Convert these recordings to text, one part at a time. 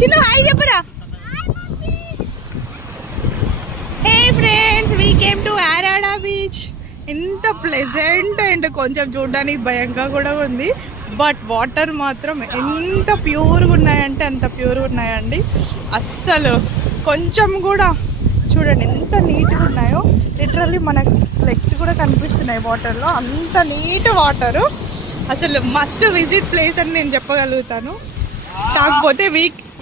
చిన్న హాయ్ చెప్పరా. Hey friends, we came to Arada beach. ఎంత ప్లెజెంట్ అండ్ కొంచెం చూడడానికి భయంగా కూడా ఉంది. బట్ వాటర్ మాత్రం ఎంత ప్యూర్గా ఉన్నాయంటే అంత ప్యూర్గా ఉన్నాయండి. అస్సలు కొంచెం కూడా చూడండి ఎంత నీట్గా ఉన్నాయో. లిటరల్లీ మనకు లెగ్స్ కూడా కనిపిస్తున్నాయి వాటర్లో. అంత నీట్ వాటరు. అసలు మస్ట్ విజిట్ ప్లేస్ అని నేను చెప్పగలుగుతాను. కాకపోతే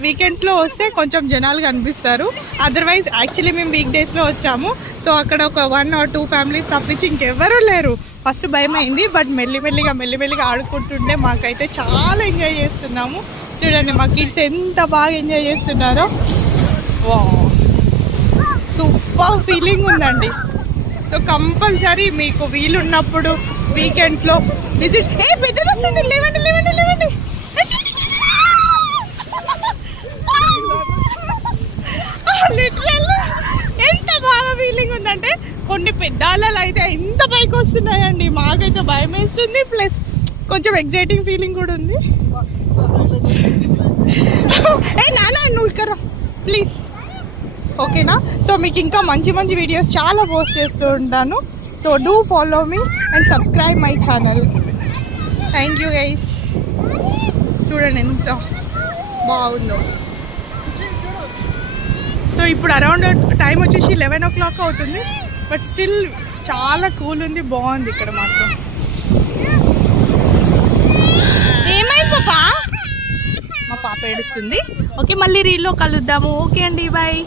వీకెండ్స్లో వస్తే కొంచెం జనాలు కనిపిస్తారు. అదర్వైజ్ యాక్చువల్లీ మేము వీక్ డేస్లో వచ్చాము. సో అక్కడ ఒక 1 or 2 ఫ్యామిలీస్ తప్పించి ఇంకెవరూ లేరు. ఫస్ట్ భయం అయింది, బట్ మెల్లిమెల్లిగా ఆడుకుంటుండే మాకైతే చాలా ఎంజాయ్ చేస్తున్నాము. చూడండి మా కిడ్స్ ఎంత బాగా ఎంజాయ్ చేస్తున్నారో. వా, సూపర్ ఫీలింగ్ ఉందండి. సో కంపల్సరీ మీకు వీలున్నప్పుడు వీకెండ్స్లో విజిట్. పెద్దది వస్తుంది, లేవండి. ఎంత బాగా ఫీలింగ్ ఉందంటే కొన్ని పెద్దాలలో అయితే ఎంత పైకి వస్తున్నాయండి. మాకైతే భయం వేస్తుంది, ప్లస్ కొంచెం ఎగ్జైటింగ్ ఫీలింగ్ కూడా ఉంది. నానా నువ్వు ఇక్కడ ప్లీజ్, ఓకేనా? సో మీకు ఇంకా మంచి వీడియోస్ చాలా పోస్ట్ చేస్తూ ఉంటాను. So do follow me and subscribe my channel. Thank you guys. చూడండి ఎంత బాగుందో. సో ఇప్పుడు అరౌండ్ టైం వచ్చేసి 11 o'clock అవుతుంది. బట్ స్టిల్ చాలా కూల్ ఉంది, బాగుంది ఇక్కడ మాత్రం. ఏమైంది పాపా? మా పాప ఏడుస్తుంది. ఓకే, మళ్ళీ రీల్లో కలుద్దాము. ఓకే అండి, బాయ్.